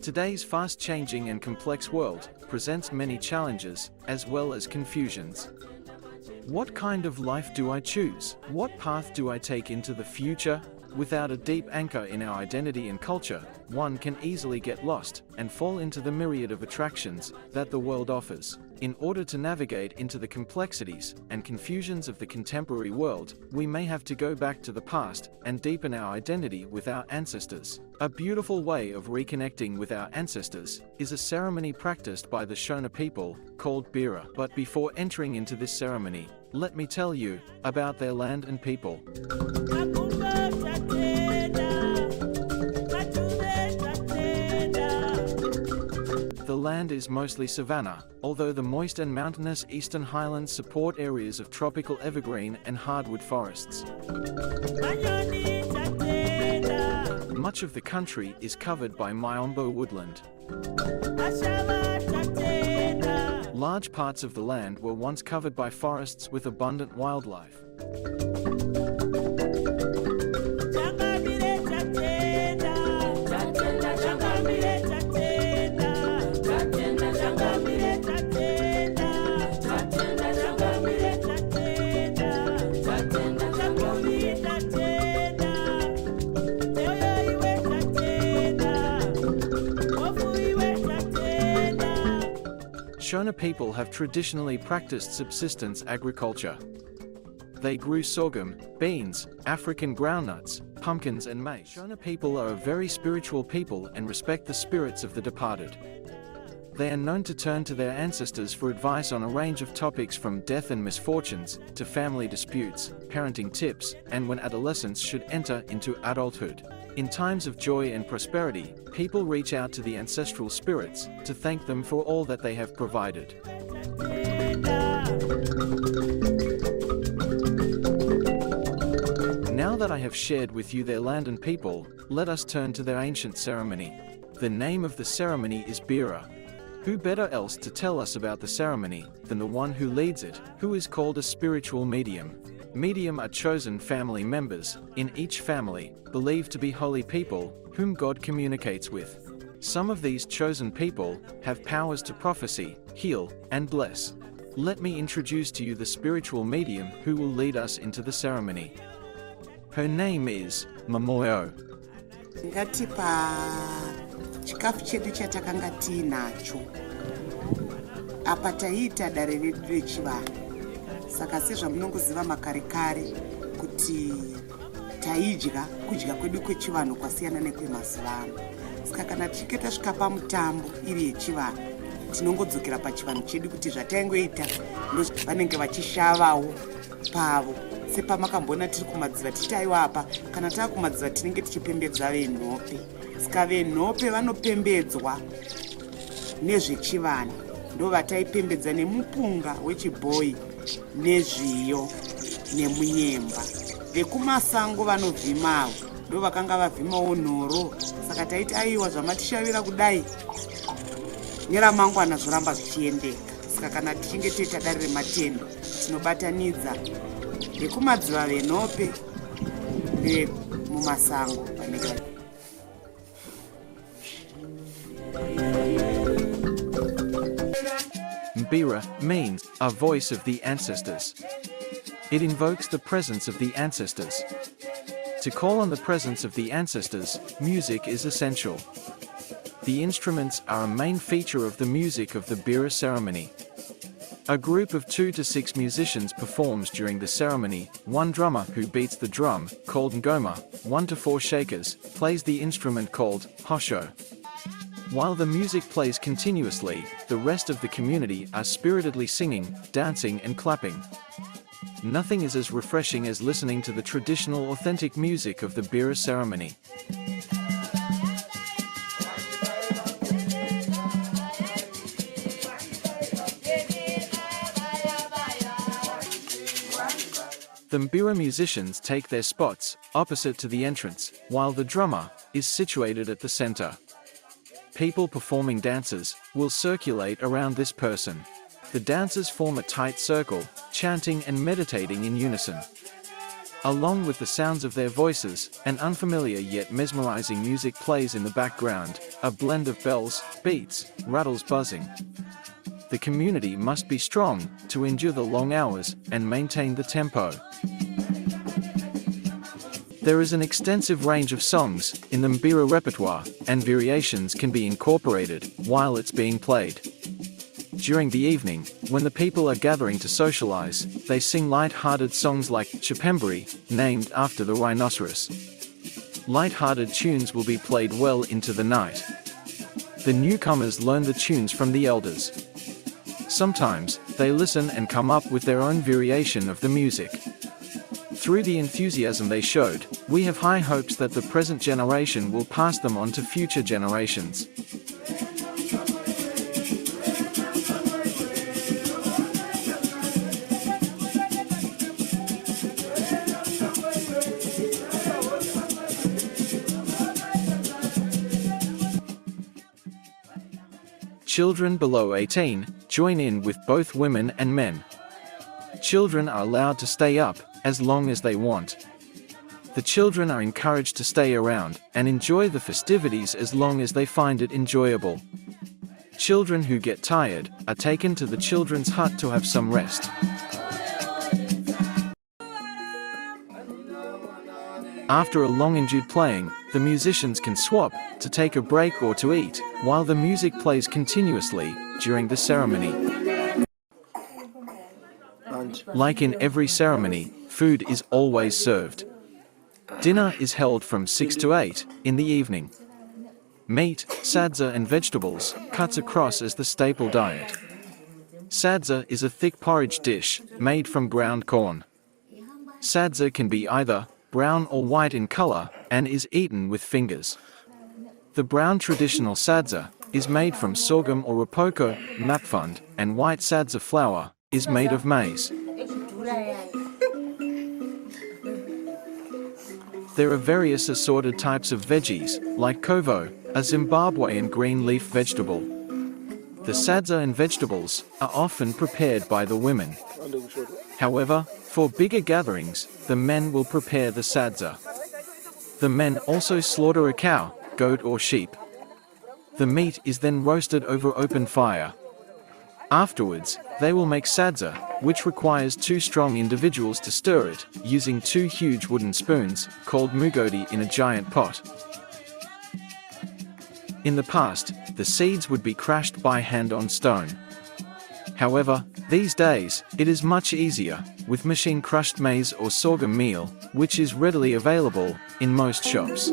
Today's fast-changing and complex world presents many challenges, as well as confusions. What kind of life do I choose? What path do I take into the future? Without a deep anchor in our identity and culture, one can easily get lost and fall into the myriad of attractions that the world offers. In order to navigate into the complexities and confusions of the contemporary world, we may have to go back to the past and deepen our identity with our ancestors. A beautiful way of reconnecting with our ancestors is a ceremony practiced by the Shona people called Bira. But before entering into this ceremony, let me tell you about their land and people. The land is mostly savanna, although the moist and mountainous eastern highlands support areas of tropical evergreen and hardwood forests. Much of the country is covered by Miombo woodland. Large parts of the land were once covered by forests with abundant wildlife. Shona people have traditionally practiced subsistence agriculture. They grew sorghum, beans, African groundnuts, pumpkins and maize. Shona people are a very spiritual people and respect the spirits of the departed. They are known to turn to their ancestors for advice on a range of topics from death and misfortunes, to family disputes, parenting tips, and when adolescents should enter into adulthood. In times of joy and prosperity, people reach out to the ancestral spirits to thank them for all that they have provided. Now that I have shared with you their land and people, let us turn to their ancient ceremony. The name of the ceremony is Bira. Who better else to tell us about the ceremony than the one who leads it, who is called a spiritual medium? Medium are chosen family members, in each family, believed to be holy people, whom God communicates with. Some of these chosen people have powers to prophecy, heal, and bless. Let me introduce to you the spiritual medium who will lead us into the ceremony. Her name is Momoyo. Chikafu chedu chatakanga tinacho apa taita dare redu rechivanhu. Saka sezvo munongoziva makare kare kuti taidya kudya kwedu kwechivanhu kwasiyana nekwemazuva ano. Saka kana tichinge tasvika pamutambo iri yechivanhu, tinongodzokera pachivanhu chedu kuti zvataingoita vanenge vachishavawo pavo. Sepamakamboona tiri kumadziva titaiwa apa, kana tava kumadziva tinenge tichipembedza venhope. Saka venhope vanopembedzwa nezvechivanhu, ndo vataipembedza nemupunga wechibhoyi nezviyo nemunyemba. Vekumasango vanovhimawo ndo vakanga vavhimawo nhoro. Saka taiti aiwa zvamatishavira kudai neramangwana zvoramba zvichiendeka. Saka kana tichinge toita dare rematendo, tinobatanidza vekumadziva venhope nevemumasango vanenge. Mbira means a voice of the ancestors. It invokes the presence of the ancestors. To call on the presence of the ancestors, music is essential. The instruments are a main feature of the music of the Bira ceremony. A group of 2 to 6 musicians performs during the ceremony. One drummer who beats the drum, called ngoma, 1 to 4 shakers, plays the instrument called hosho. While the music plays continuously, the rest of the community are spiritedly singing, dancing and clapping. Nothing is as refreshing as listening to the traditional authentic music of the Bira ceremony. The mbira musicians take their spots opposite to the entrance, while the drummer is situated at the center. People performing dances will circulate around this person. The dancers form a tight circle, chanting and meditating in unison. Along with the sounds of their voices, an unfamiliar yet mesmerizing music plays in the background, a blend of bells, beats, rattles buzzing. The community must be strong to endure the long hours and maintain the tempo. There is an extensive range of songs in the mbira repertoire, and variations can be incorporated while it's being played. During the evening, when the people are gathering to socialize, they sing light-hearted songs like Chipembere, named after the rhinoceros. Light-hearted tunes will be played well into the night. The newcomers learn the tunes from the elders. Sometimes, they listen and come up with their own variation of the music. Through the enthusiasm they showed, we have high hopes that the present generation will pass them on to future generations. Children below 18 join in with both women and men. Children are allowed to stay up as long as they want. The children are encouraged to stay around and enjoy the festivities as long as they find it enjoyable. Children who get tired are taken to the children's hut to have some rest. After a long endured playing, the musicians can swap to take a break or to eat, while the music plays continuously during the ceremony. Like in every ceremony, food is always served. Dinner is held from 6 to 8 in the evening. Meat, sadza and vegetables cuts across as the staple diet. Sadza is a thick porridge dish made from ground corn. Sadza can be either brown or white in color and is eaten with fingers. The brown traditional sadza is made from sorghum or rapoko, mapfund, and white sadza flour is made of maize. There are various assorted types of veggies, like kovo, a Zimbabwean green leaf vegetable. The sadza and vegetables are often prepared by the women. However, for bigger gatherings, the men will prepare the sadza. The men also slaughter a cow, goat or sheep. The meat is then roasted over open fire. Afterwards, they will make sadza, which requires 2 strong individuals to stir it, using 2 huge wooden spoons, called mugodi, in a giant pot. In the past, the seeds would be crushed by hand on stone. However, these days, it is much easier, with machine-crushed maize or sorghum meal, which is readily available in most shops.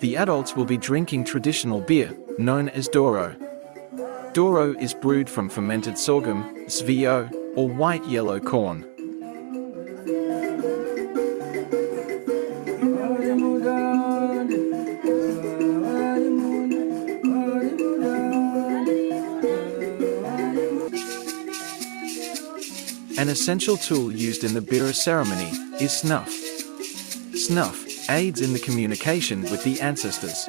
The adults will be drinking traditional beer, known as doro. Doro is brewed from fermented sorghum, svio, or white yellow corn. An essential tool used in the mbira ceremony is snuff. Snuff aids in the communication with the ancestors.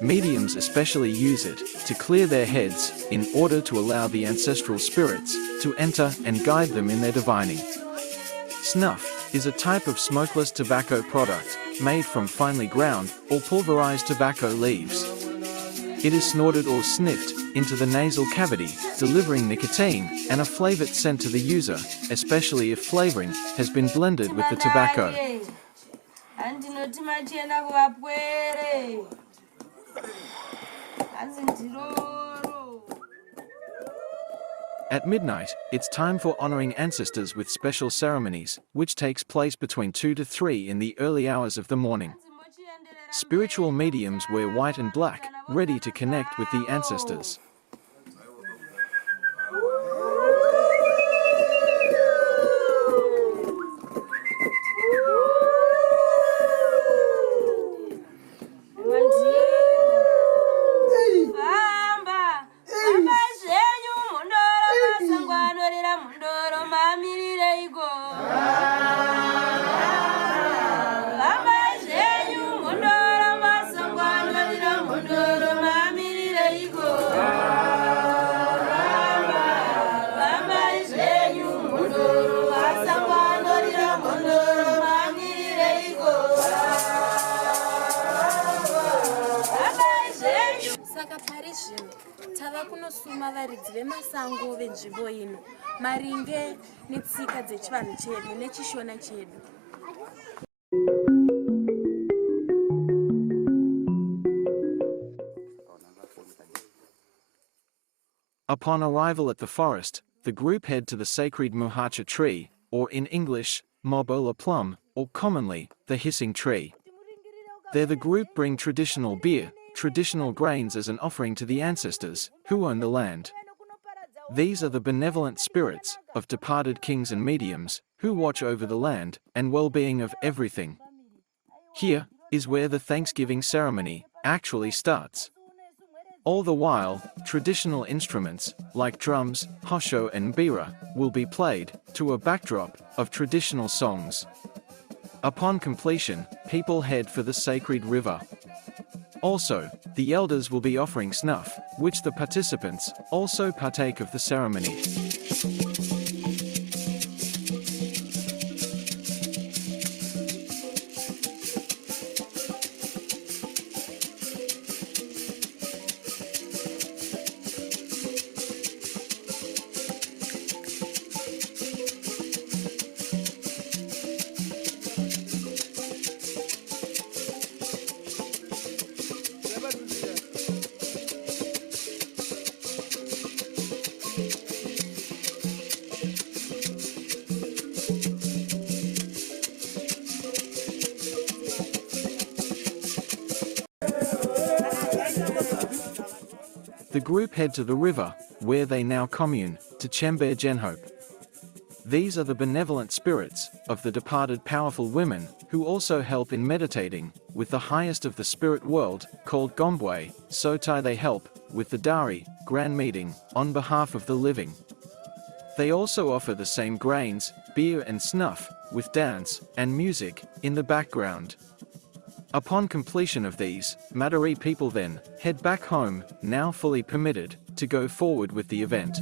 Mediums especially use it to clear their heads in order to allow the ancestral spirits to enter and guide them in their divining. Snuff is a type of smokeless tobacco product made from finely ground or pulverized tobacco leaves. It is snorted or sniffed into the nasal cavity, delivering nicotine and a flavored scent to the user, especially if flavoring has been blended with the tobacco. At midnight, it's time for honoring ancestors with special ceremonies, which takes place between 2 to 3 in the early hours of the morning. Spiritual mediums wear white and black, ready to connect with the ancestors. Tinoenda kunosuma varidzi vemasango venzvimbo ino maringe netsika dzechivanhu chedu nechishona chedu. Upon arrival at the forest, the group head to the sacred Muhacha tree, or in English, Mobola plum, or commonly, the hissing tree. There the group bring traditional beer, traditional grains as an offering to the ancestors, who own the land. These are the benevolent spirits of departed kings and mediums, who watch over the land and well-being of everything. Here is where the Thanksgiving ceremony actually starts. All the while, traditional instruments, like drums, hosho and bira, will be played, to a backdrop of traditional songs. Upon completion, people head for the sacred river. Also, the elders will be offering snuff, which the participants also partake of the ceremony. The group head to the river, where they now commune, to Chembe Genhope. These are the benevolent spirits of the departed powerful women, who also help in meditating with the highest of the spirit world, called Gombwe, so tai they help with the Dari, grand meeting, on behalf of the living. They also offer the same grains, beer and snuff, with dance and music in the background. Upon completion of these, Madari people then head back home, now fully permitted to go forward with the event.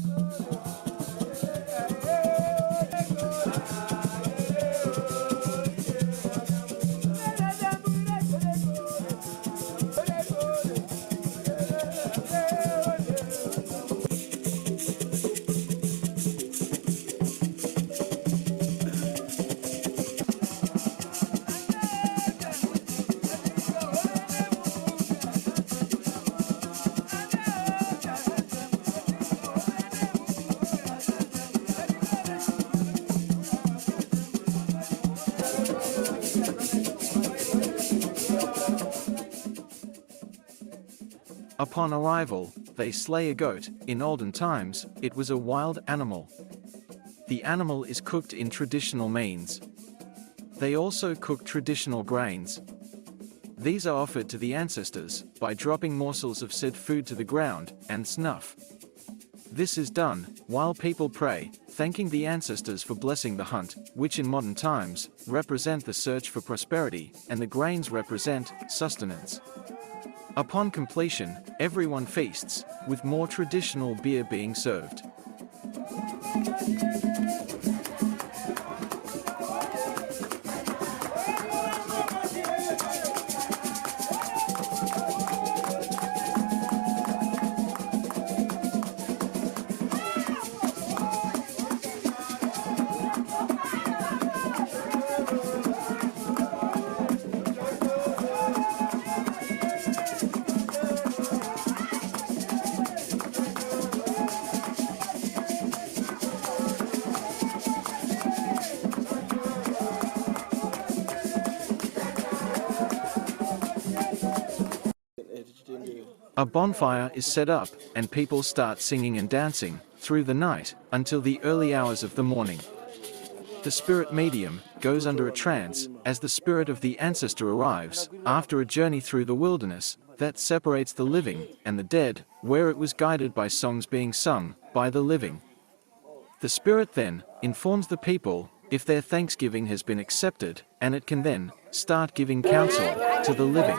Upon arrival, they slay a goat. In olden times, it was a wild animal. The animal is cooked in traditional means. They also cook traditional grains. These are offered to the ancestors by dropping morsels of said food to the ground and snuff. This is done while people pray, thanking the ancestors for blessing the hunt, which in modern times represent the search for prosperity, and the grains represent sustenance. Upon completion, everyone feasts, with more traditional beer being served. A bonfire is set up, and people start singing and dancing through the night until the early hours of the morning. The spirit medium goes under a trance as the spirit of the ancestor arrives after a journey through the wilderness that separates the living and the dead, where it was guided by songs being sung by the living. The spirit then informs the people if their thanksgiving has been accepted, and it can then start giving counsel to the living.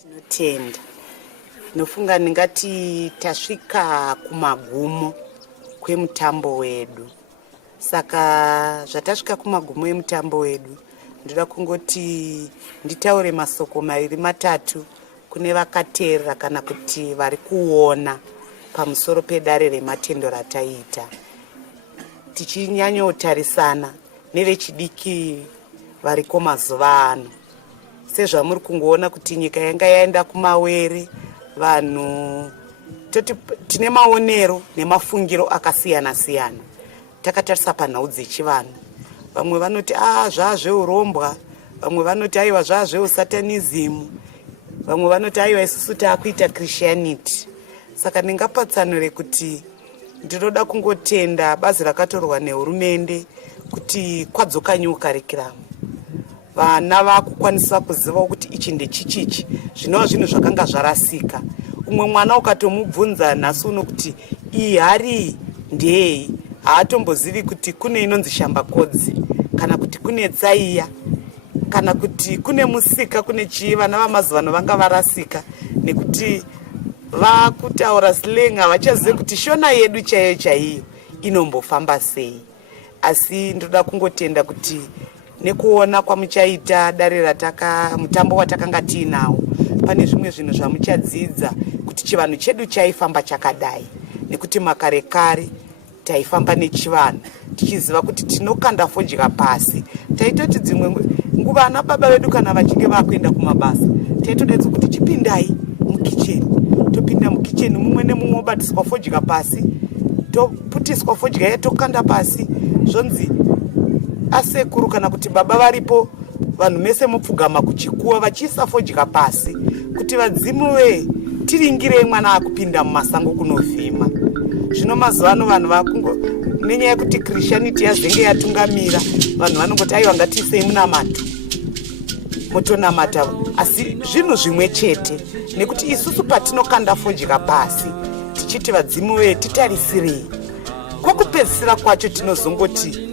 Tinotenda. Nofunga ndingati tasvika kumagumo kwemutambo wedu. Saka zvatasvika kumagumo emutambo wedu, ndoda kungoti nditaure masoko maviri matatu kune vakateerera kana kuti vari kuona pamusoro pedare rematendo rataita. Tichinyanyotarisana nevechidiki variko mazuva ano. Sezvamuri kungoona kuti nyika yanga yaenda kumawere, vanhu tine maonero nemafungiro akasiyana siyana. Takatarisa panhau dzechivanhu. Vamwe vanoti zvazveurombwa, vamwe vanoti aiwa zvazveusatanism, vamwe vanoti aiwa isusu taakuita Christianity. Saka ndingapatsanure kuti ndinoda kungotenda bazi rakatorwa nehurumende kuti kwadzoka new curriculum. Vana vakukwanisa kuziva kuti ichi ndechichichi, zvinova zvinhu zvakanga zvarasika. Umwe mwana ukatomubvunza nhasi uno kuti iyi hari ndei, haatombozivi kuti kune inonzi shambakodzi, kana kuti kune tsaiya, kana kuti kune musika, kune chii. Vana vamazuvano vanga varasika nekuti vakutaura slang, havachazivi kuti shona yedu chaiyo chaiyo inombofamba sei. Asi ndoda kungotenda kuti nekuona kwamuchaita dare mutambo watakanga tiinawo, pane zvimwe zvinhu zvamuchadzidza kuti chivanhu chedu chaifamba chakadai, nekuti makare kare taifamba nechivanhu tichiziva kuti tinokanda fodya pasi. Taitoti dzimwe nguva ana baba vedu kana vachinge vakuenda kumabasa, taitodaidza kuti chipindai mukicheni. Topinda mukicheni, mumwe nemumwe obatiswa fodya pasi, toputiswa fodya yatokanda pasi. Zvonzi asekuru kana kuti baba varipo, vanhu mese mupfugama kuchikuwa vachiisa fodya pasi kuti vadzimu tiringirei mwana akupinda mumasango kunovhima. Zvino mazuva ano vanhu vakungo nenyaya yekuti Christianity yazenge yatungamira, vanhu vanongoti aiwa ngatiisei munamato, motonamata. Asi zvinhu zvimwe chete, nekuti isusu patinokanda fodya pasi tichiti vadzimu titarisirei, kwakupedzisira kwacho tinozongoti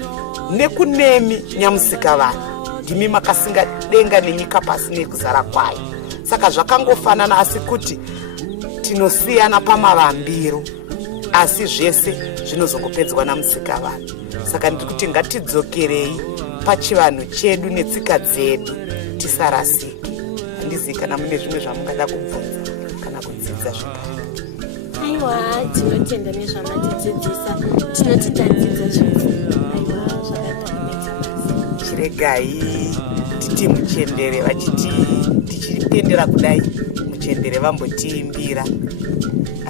nekunemi nyamusika vanhu ndimi makasinga denga nenyika pasi nekuzara kwayo. Saka zvakangofanana, asi kuti tinosiyana pamavambiro, asi zvese zvinozongopedzwa namusika vanhu. Saka ndiri kuti ngatidzokerei pachivanhu chedu netsika dzedu, tisarasike. Handizivi kana mune zvimwe zvamungada kubvunza kana kudzidza zvakare. Aiwa, tinotenda nezvamatidzidzisa, tinoti tadzidza zvipfuno. Chiregai titi muchendere vachiti tichipendera kudai, muchendere vambotiimbira,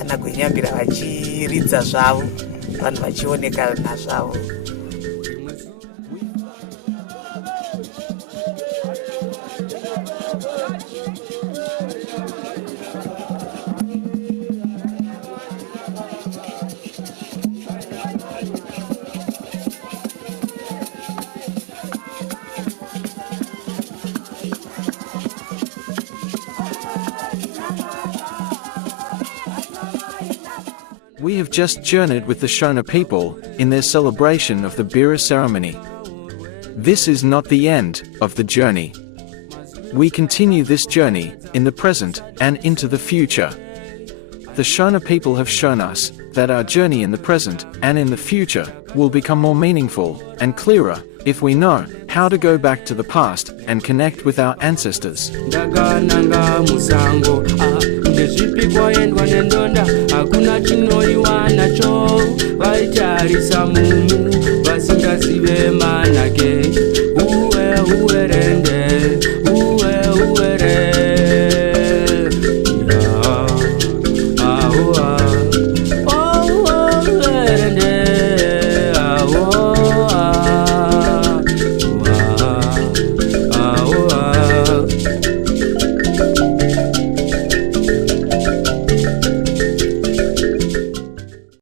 ana gwenyambira vachiridza zvavo, vanhu vachioneka nazvavo. We have just journeyed with the Shona people in their celebration of the Bira ceremony. This is not the end of the journey. We continue this journey in the present and into the future. The Shona people have shown us that our journey in the present and in the future will become more meaningful and clearer if we know how to go back to the past and connect with our ancestors. Ndagananga musango ndezvipikwa endwa nendonda hakuna chinoiwa nacho vaitarisa mumu